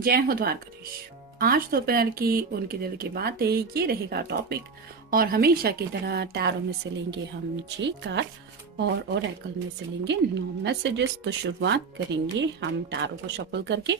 जय हो द्वारकाधीश। आज दोपहर की उनके दिल की बातें ये रहेगा टॉपिक। और हमेशा की तरह टैरो में से लेंगे हम 6 कार्ड और ओरेकल में से लेंगे 9 मैसेजेस। तो शुरुआत करेंगे हम टैरो को शफल करके।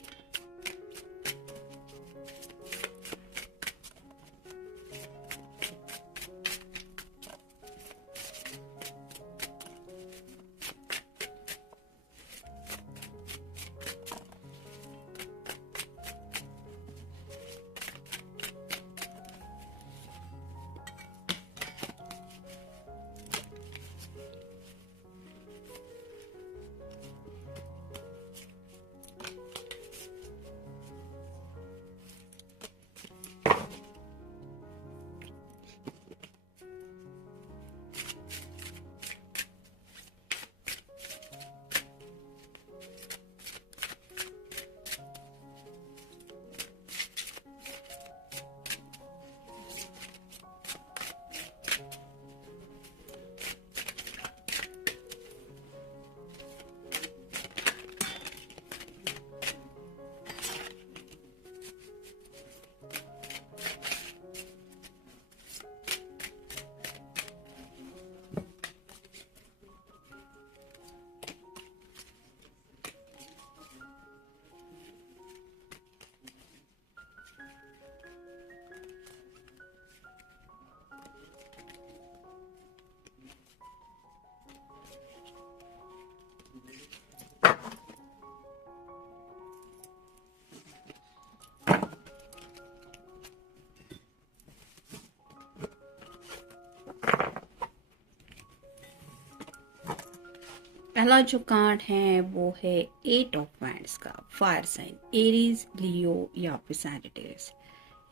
पहला जो कार्ड है वो है 8 ऑफ वैंड्स का। फायर साइन एरीज, लियो या फिर सैजिटेरियस।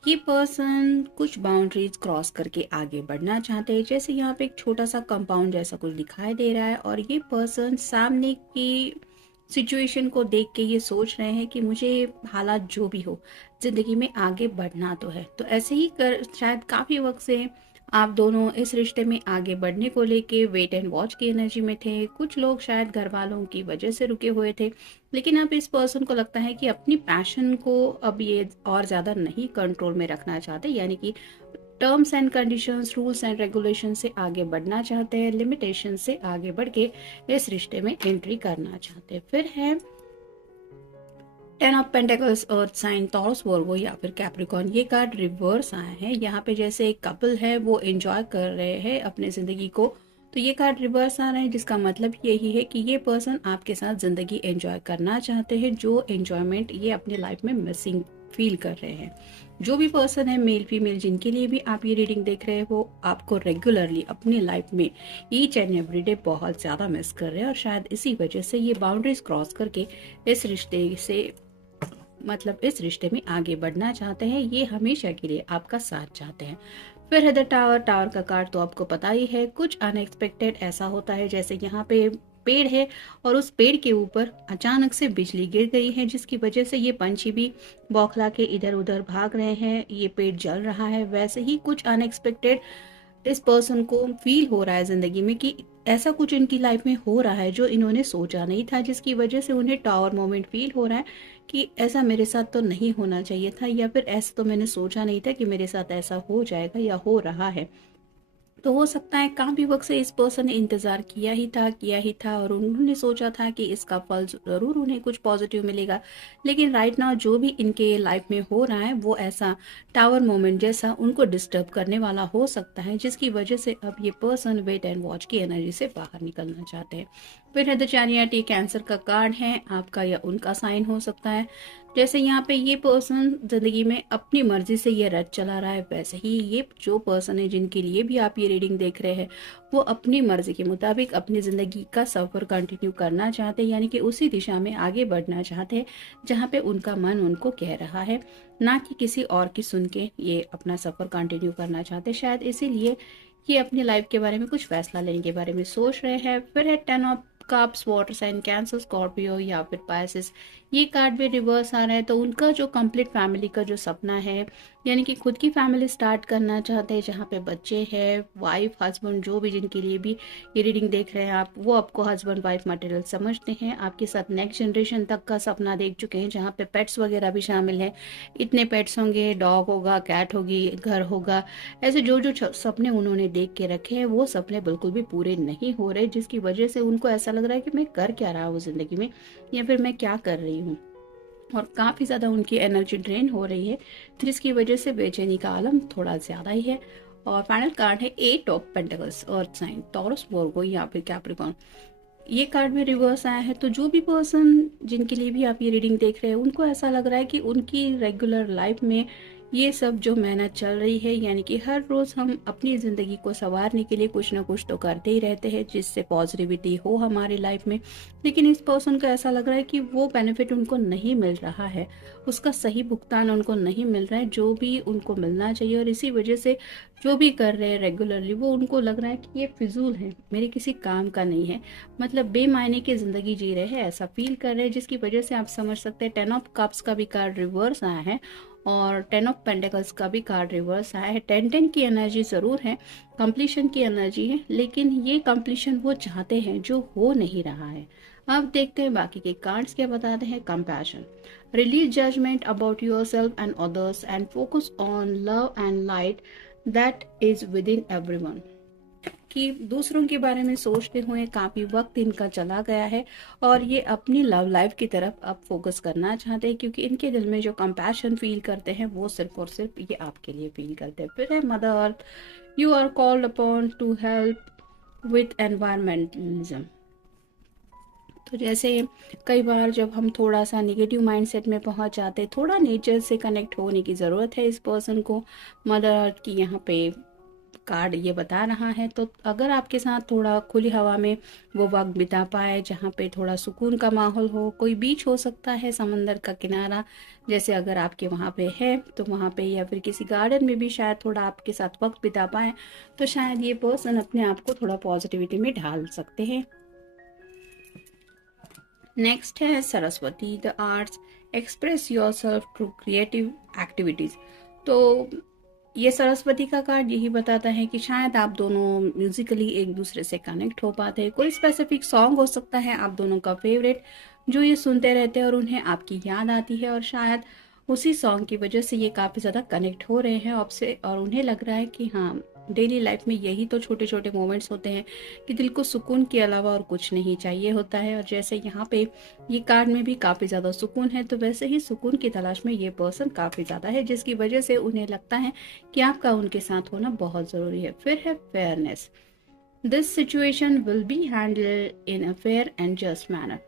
ये पर्सन कुछ बाउंड्रीज क्रॉस करके आगे बढ़ना चाहते हैं। जैसे यहाँ पे एक छोटा सा कंपाउंड जैसा कुछ दिखाई दे रहा है और ये पर्सन सामने की सिचुएशन को देख के ये सोच रहे हैं कि मुझे हालात जो भी हो जिंदगी में आगे बढ़ना तो है। तो ऐसे ही कर शायद काफी वक्त से आप दोनों इस रिश्ते में आगे बढ़ने को लेके वेट एंड वॉच की एनर्जी में थे। कुछ लोग शायद घर वालों की वजह से रुके हुए थे, लेकिन अब इस पर्सन को लगता है कि अपनी पैशन को अब ये और ज़्यादा नहीं कंट्रोल में रखना चाहते, यानी कि terms and conditions, rules and regulation से आगे बढ़ना चाहते हैं, लिमिटेशन से आगे बढ़ के इस रिश्ते में एंट्री करना चाहते हैं। फिर है 10 of Pentacles, earth sign, Taurus, Virgo या फिर कैप्रिकॉर्न। ये कार्ड रिवर्स आया है। यहाँ पे जैसे एक कपल है वो एंजॉय कर रहे हैं अपने जिंदगी को, तो ये कार्ड रिवर्स आ रहा है, जिसका मतलब यही है कि ये पर्सन आपके साथ जिंदगी एंजॉय करना चाहते हैं, जो एंजॉयमेंट ये अपने लाइफ में मिसिंग फील कर रहे हैं। जो भी पर्सन है, मेल फीमेल, जिनके लिए भी आप ये रीडिंग देख रहे हैं, वो आपको रेगुलरली अपनी लाइफ में ईच एंड एवरी डे बहुत ज़्यादा मिस कर रहे हैं और शायद इसी वजह से ये बाउंड्रीज क्रॉस करके इस रिश्ते से इस रिश्ते में आगे बढ़ना चाहते हैं। ये हमेशा के लिए आपका साथ चाहते हैं। फिर है द टावर। टावर का कार्ड तो आपको पता ही है, कुछ अनएक्सपेक्टेड ऐसा होता है। जैसे यहाँ पे पेड़ है और उस पेड़ के ऊपर अचानक से बिजली गिर गई है, जिसकी वजह से ये पंछी भी बौखला के इधर उधर भाग रहे हैं, ये पेड़ जल रहा है। वैसे ही कुछ अनएक्सपेक्टेड इस पर्सन को फील हो रहा है जिंदगी में कि ऐसा कुछ इनकी लाइफ में हो रहा है जो इन्होंने सोचा नहीं था, जिसकी वजह से उन्हें टावर मोमेंट फील हो रहा है कि ऐसा मेरे साथ तो नहीं होना चाहिए था, या फिर ऐसा तो मैंने सोचा नहीं था कि मेरे साथ ऐसा हो जाएगा या हो रहा है। तो हो सकता है काफी वक्त से इस पर्सन ने इंतजार किया ही था और उन्होंने सोचा था कि इसका फल जरूर उन्हें कुछ पॉजिटिव मिलेगा। लेकिन राइट नाउ जो भी इनके लाइफ में हो रहा है वो ऐसा टावर मोमेंट जैसा उनको डिस्टर्ब करने वाला हो सकता है, जिसकी वजह से अब ये पर्सन वेट एंड वॉच की एनर्जी से बाहर निकलना चाहते हैं। फिर है द चैरियट। ये कैंसर का कार्ड है, आपका या उनका साइन हो सकता है। जैसे यहाँ पे ये पर्सन जिंदगी में अपनी मर्जी से ये रथ चला रहा है, वैसे ही ये जो पर्सन है जिनके लिए भी आप ये रीडिंग देख रहे हैं, वो अपनी मर्जी के मुताबिक अपनी जिंदगी का सफर कंटिन्यू करना चाहते हैं, यानी कि उसी दिशा में आगे बढ़ना चाहते हैं जहाँ पे उनका मन उनको कह रहा है, ना कि किसी और की सुन के ये अपना सफर कंटिन्यू करना चाहते हैं। शायद इसीलिए ये अपनी लाइफ के बारे में कुछ फैसला लेने के बारे में सोच रहे हैं। फिर है 10 of cups, water sign, Cancer, Scorpio या फिर पाइसेस। ये कार्ड भी रिवर्स आ रहा है, तो उनका जो कंप्लीट फैमिली का जो सपना है यानी कि खुद की फैमिली स्टार्ट करना चाहते हैं, जहाँ पे बच्चे हैं, वाइफ हस्बैंड जो भी जिनके लिए भी ये रीडिंग देख रहे हैं आप, वो आपको हस्बैंड वाइफ मटेरियल समझते हैं, आपके साथ नेक्स्ट जनरेशन तक का सपना देख चुके हैं, जहाँ पे पेट्स वगैरह भी शामिल हैं। इतने पेट्स होंगे, डॉग होगा, कैट होगी, घर होगा, ऐसे जो जो सपने उन्होंने देख के रखे हैं वो सपने बिल्कुल भी पूरे नहीं हो रहे, जिसकी वजह से उनको ऐसा लग रहा है कि मैं कर क्या रहा हूँ ज़िंदगी में, या फिर मैं क्या कर रही हूँ। और काफ़ी ज़्यादा उनकी एनर्जी ड्रेन हो रही है, जिसकी वजह से बेचैनी का आलम थोड़ा ज़्यादा ही है। और फाइनल कार्ड है 8 of Pentacles, earth sign, Taurus, Virgo या फिर कैप्रिकॉर्न। ये कार्ड में रिवर्स आया है, तो जो भी पर्सन जिनके लिए भी आप ये रीडिंग देख रहे हैं, उनको ऐसा लग रहा है कि उनकी रेगुलर लाइफ में ये सब जो मेहनत चल रही है, यानी कि हर रोज़ हम अपनी ज़िंदगी को संवारने के लिए कुछ ना कुछ तो करते ही रहते हैं जिससे पॉजिटिविटी हो हमारी लाइफ में। लेकिन इस पर्सन को ऐसा लग रहा है कि वो बेनिफिट उनको नहीं मिल रहा है, उसका सही भुगतान उनको नहीं मिल रहा है जो भी उनको मिलना चाहिए, और इसी वजह से जो भी कर रहे हैं रेगुलरली वो उनको लग रहा है कि ये फिजूल है, मेरे किसी काम का नहीं है, मतलब बेमायने की ज़िंदगी जी रहे हैं, ऐसा फील कर रहे हैं। जिसकी वजह से आप समझ सकते हैं 10 ऑफ कप्स का भी कार्ड रिवर्स आया है और 10 ऑफ पेंटिकल्स का भी कार्ड रिवर्स आया है। 10 की एनर्जी ज़रूर है, कंप्लीशन की एनर्जी है, लेकिन ये कंप्लीशन वो चाहते हैं जो हो नहीं रहा है। अब देखते हैं बाकी के कार्ड्स क्या बताते हैं। Compassion, release judgement about yourself and others and focus on love and light that is within everyone. कि दूसरों के बारे में सोचते हुए काफ़ी वक्त इनका चला गया है और ये अपनी लव लाइफ की तरफ अब फोकस करना चाहते हैं, क्योंकि इनके दिल में जो कंपैशन फील करते हैं वो सिर्फ और सिर्फ ये आपके लिए फील करते हैं। फिर है Mother Earth, you are called upon to help with environmentalism. तो जैसे कई बार जब हम थोड़ा सा निगेटिव माइंडसेट में पहुंच जाते हैं, थोड़ा नेचर से कनेक्ट होने की ज़रूरत है इस पर्सन को। मदर अर्थ की यहाँ पे कार्ड ये बता रहा है, तो अगर आपके साथ थोड़ा खुली हवा में वो वक्त बिता पाए, जहाँ पे थोड़ा सुकून का माहौल हो, कोई बीच हो सकता है, समंदर का किनारा, जैसे अगर आपके वहाँ पे है तो वहाँ पे, या फिर किसी गार्डन में भी शायद थोड़ा आपके साथ वक्त बिता पाए, तो शायद ये पर्सन अपने आप को थोड़ा पॉजिटिविटी में ढाल सकते हैं। नेक्स्ट है Saraswati, the arts, express your self through creative activities. तो ये सरस्वती का कार्ड यही बताता है कि शायद आप दोनों म्यूजिकली एक दूसरे से कनेक्ट हो पाते हैं। कोई स्पेसिफिक सॉन्ग हो सकता है आप दोनों का फेवरेट, जो ये सुनते रहते हैं और उन्हें आपकी याद आती है, और शायद उसी सॉन्ग की वजह से ये काफ़ी ज़्यादा कनेक्ट हो रहे हैं आपसे, और उन्हें लग रहा है कि हाँ, डेली लाइफ में यही तो छोटे छोटे मोमेंट्स होते हैं कि दिल को सुकून के अलावा और कुछ नहीं चाहिए होता है। और जैसे यहाँ पे ये कार्ड में भी काफ़ी ज़्यादा सुकून है, तो वैसे ही सुकून की तलाश में ये पर्सन काफ़ी ज़्यादा है, जिसकी वजह से उन्हें लगता है कि आपका उनके साथ होना बहुत ज़रूरी है। फिर है fairness, this situation will be handled in a fair and just manner.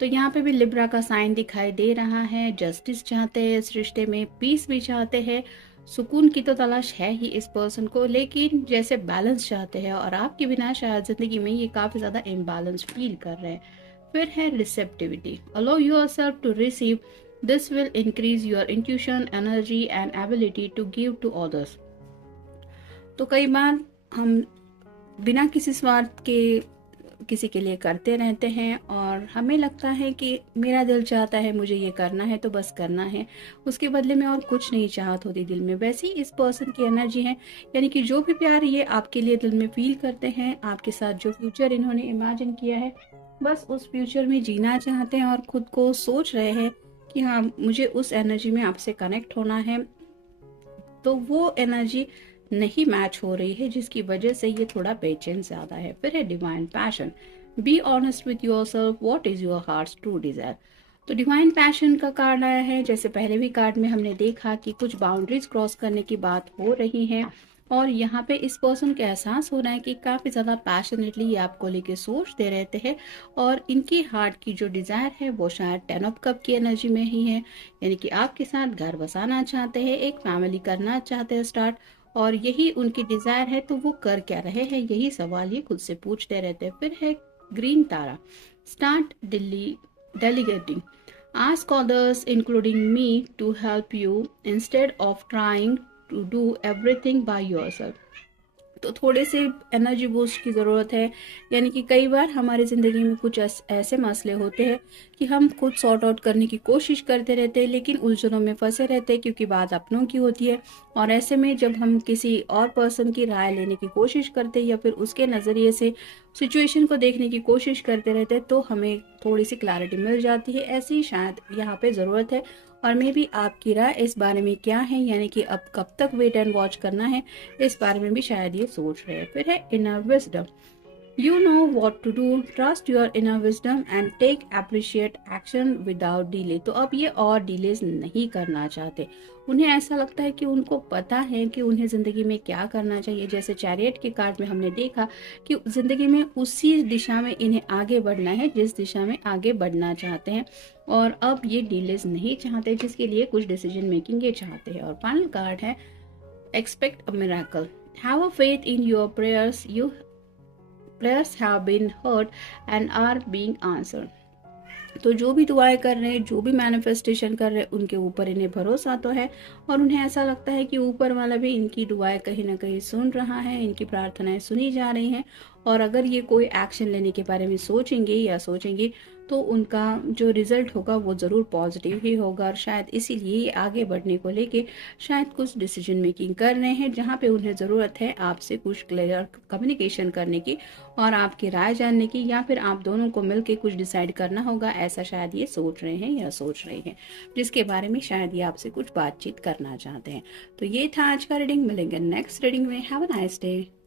तो यहाँ पे भी लिब्रा का साइन दिखाई दे रहा है, जस्टिस चाहते हैं इस रिश्ते में, पीस भी चाहते हैं, सुकून की तो तलाश है ही इस पर्सन को, लेकिन जैसे बैलेंस चाहते हैं, और आपके बिना शायद जिंदगी में ये काफ़ी ज़्यादा इम्बैलेंस फील कर रहे हैं। फिर है receptivity, allow yourself to receive, this will increase your intuition, energy and ability to give to others. तो कई बार हम बिना किसी स्वार्थ के किसी के लिए करते रहते हैं, और हमें लगता है कि मेरा दिल चाहता है, मुझे ये करना है तो बस करना है, उसके बदले में और कुछ नहीं चाहत होती दिल में। वैसे ही इस पर्सन की एनर्जी है, यानी कि जो भी प्यार ये आपके लिए दिल में फील करते हैं, आपके साथ जो फ्यूचर इन्होंने इमेजिन किया है, बस उस फ्यूचर में जीना चाहते हैं, और खुद को सोच रहे हैं कि हाँ, मुझे उस एनर्जी में आपसे कनेक्ट होना है, तो वो एनर्जी नहीं मैच हो रही है, जिसकी वजह से ये थोड़ा बेचैन ज्यादा है। फिर है divine passion, be honest with your self, what is your heart's true desire. तो डिवाइन पैशन का कार्ड आया है, जैसे पहले भी कार्ड में हमने देखा कि कुछ बाउंड्रीज क्रॉस करने की बात हो रही है, और यहाँ पे इस पर्सन को एहसास हो रहा है कि काफ़ी ज़्यादा पैशनेटली ये आपको लेके सोचते रहते हैं, और इनकी हार्ट की जो डिज़ायर है वो शायद 10 ऑफ कप की एनर्जी में ही है, यानी कि आपके साथ घर बसाना चाहते हैं, एक फैमिली करना चाहते हैं स्टार्ट, और यही उनकी डिज़ायर है, तो वो कर क्या रहे हैं, यही सवाल ये खुद से पूछते रहते हैं। फिर है Green Tara, start delegating, ask others including me to help you instead of trying to do everything by yourself। तो थोड़े से एनर्जी बूस्ट की ज़रूरत है। यानी कि कई बार हमारी ज़िंदगी में कुछ ऐसे मसले होते हैं कि हम खुद सॉर्ट आउट करने की कोशिश करते रहते हैं, लेकिन उलझनों में फंसे रहते हैं क्योंकि बात अपनों की होती है। और ऐसे में जब हम किसी और पर्सन की राय लेने की कोशिश करते हैं या फिर उसके नज़रिए से सिचुएशन को देखने की कोशिश करते रहते हैं, तो हमें थोड़ी सी क्लैरिटी मिल जाती है। ऐसी ही शायद यहाँ पे ज़रूरत है। और मे भी आपकी राय इस बारे में क्या है, यानी कि अब कब तक वेट एंड वॉच करना है, इस बारे में भी शायद ये सोच रहे हैं। फिर है inner wisdom. You know what to do, trust your inner wisdom and take appreciate action without delay। तो अब ये और डिलेज नहीं करना चाहते। उन्हें ऐसा लगता है कि उनको पता है कि उन्हें ज़िंदगी में क्या करना चाहिए। जैसे चैरियट के कार्ड में हमने देखा कि ज़िंदगी में उसी दिशा में इन्हें आगे बढ़ना है जिस दिशा में आगे बढ़ना चाहते हैं, और अब ये डिलेज नहीं चाहते, जिसके लिए कुछ डिसीजन मेकिंग ये चाहते हैं। और फाइनल कार्ड है expect a miracle. Have a faith in your prayers, you prayers have been heard and are being answered। तो जो भी दुआएं कर रहे हैं, जो भी मैनिफेस्टेशन कर रहे हैं, उनके ऊपर इन्हें भरोसा तो है, और उन्हें ऐसा लगता है कि ऊपर वाला भी इनकी दुआएं कहीं ना कहीं सुन रहा है, इनकी प्रार्थनाएं सुनी जा रही हैं। और अगर ये कोई एक्शन लेने के बारे में सोचेंगे या सोचेंगी, तो उनका जो रिजल्ट होगा वो ज़रूर पॉजिटिव ही होगा। और शायद इसीलिए ये आगे बढ़ने को लेके शायद कुछ डिसीजन मेकिंग कर रहे हैं, जहाँ पे उन्हें ज़रूरत है आपसे कुछ क्लियर कम्युनिकेशन करने की और आपकी राय जानने की, या फिर आप दोनों को मिलकर कुछ डिसाइड करना होगा। ऐसा शायद ये सोच रहे हैं या सोच रही हैं, जिसके बारे में शायद ये आपसे कुछ बातचीत करना चाहते हैं। तो ये था आज का रीडिंग। मिलेंगे नेक्स्ट रीडिंग में। Have a nice day.